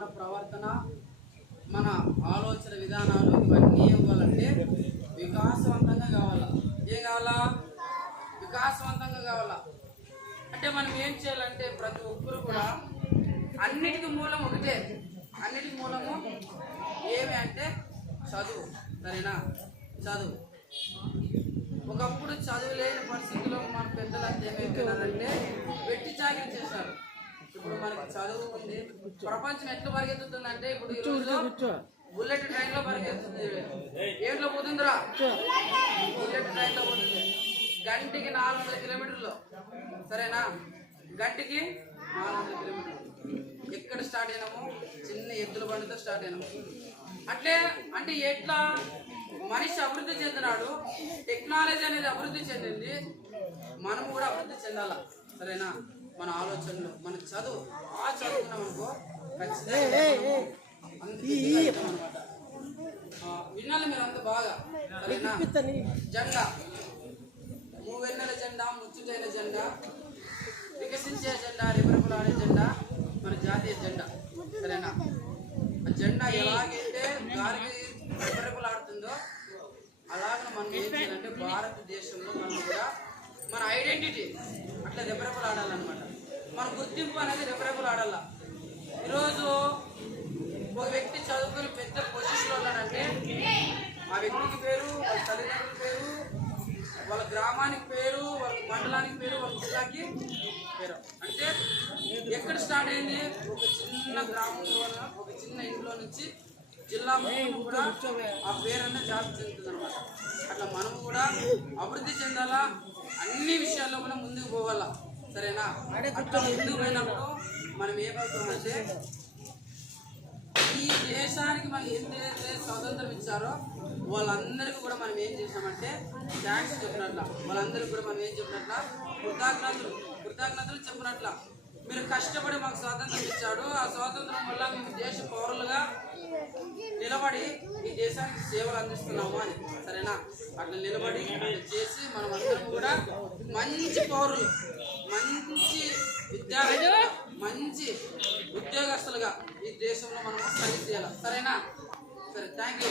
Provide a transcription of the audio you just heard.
మన ప్రవర్తన, మన ఆలోచన విధానాలు ఇవన్నీ ఇవ్వాలంటే వికాసవంతంగా కావాలా. ఏం కావాలా? వికాసవంతంగా కావాలా. అంటే మనం ఏం చేయాలంటే ప్రతి ఒక్కరు కూడా అన్నిటికీ మూలం ఒకటే. అన్నిటికీ మూలము ఏమి అంటే చదువు. సరేనా? చదువు. ఒకప్పుడు చదువు లేని పరిస్థితుల్లో మన పెద్దలంతా ఏమైపోయినారంటే వెట్టి చాకరీ చేశారు. ఇప్పుడు మనకి చదువు ఉంది. ప్రపంచం ఎట్లా పరిగెత్తుతుందంటే ఇప్పుడు ఈరోజు బుల్లెట్ ట్రైన్ లో పరిగెత్తుంది. ఏంట్లో పోతుందిరా? బుల్లెట్ ట్రైన్ లో పోతుంది. గంటకి 400 కిలోమీటర్లు. సరేనా? గంటకి 400 కిలోమీటర్లు. ఎక్కడ స్టార్ట్ అయినాము? చిన్న ఎద్దుల బండితో స్టార్ట్ అయినాము. అట్లే అంటే ఎట్లా మనిషి అభివృద్ధి చెందినాడు, టెక్నాలజీ అనేది అభివృద్ధి చెందింది, మనం కూడా అభివృద్ధి చెందాల. సరేనా? మన ఆలోచనలు, మన చదువు చదువుకున్నాం అనుకో ఖచ్చితంగా అనమాట. విన్నాలి మీరు అంత బాగా. సరేనా? జెండా, మూవెన్నెల జెండా, ముచ్చుటైన జెండా, వికసించే జెండా, రెపరెపలాడే జెండా మన జాతీయ జెండా. సరేనా? ఆ జెండా ఎలాగైతే గాలికి రెపరెపలాడుతుందో అలాగే మనం ఏం చేయాలంటే భారతదేశంలో మనం కూడా మన ఐడెంటిటీ అట్లా రెపరెపలాడాలన్నమాట. మన గుర్తింపు అనేది రెపరెపలాడాల. ఈరోజు ఒక వ్యక్తి చదువుకుని పెద్ద పొజిషన్లో ఉన్నాడంటే ఆ వ్యక్తికి పేరు, వాళ్ళ తల్లిదండ్రుల పేరు, వాళ్ళ గ్రామానికి పేరు, వాళ్ళ మండలానికి పేరు, వాళ్ళ జిల్లాకి పేరు. అంటే ఎక్కడ స్టార్ట్ అయింది? ఒక చిన్న గ్రామంలో, ఒక చిన్న ఇంట్లో నుంచి జిల్లా మొత్తం కూడా ఆ పేరన్నా జాబ్ చెందుతుంది అనమాట. అట్లా మనం కూడా అభివృద్ధి చెందాలా, అన్ని విషయాల్లో కూడా ముందుకు పోవాలా. సరేనా? అట్లా ముందుకు పోయినప్పుడు మనం ఏమవుతామంటే ఈ దేశానికి మనం ఏదైతే స్వాతంత్రం ఇచ్చారో వాళ్ళందరికీ కూడా మనం ఏం చేసామంటే థ్యాంక్స్ చెప్పినట్ల, వాళ్ళందరికీ కూడా మనం ఏం చెప్పినట్ల కృతజ్ఞతలు చెప్పినట్ల. మీరు కష్టపడి మాకు స్వాతంత్రం ఇచ్చాడు, ఆ స్వాతంత్రం వల్ల మేము దేశ పౌరులుగా నిలబడి ఈ దేశానికి సేవలు అందిస్తున్నాము అని. సరేనా? అట్లా నిలబడి చేసి మనం అందరం కూడా మంచి పౌరులు, మంచి విద్యార్థులుగా, మంచి ఉద్యోగస్తులుగా ఈ దేశంలో మనం పని చేయాలి. సరేనా? సరే, థ్యాంక్ యూ.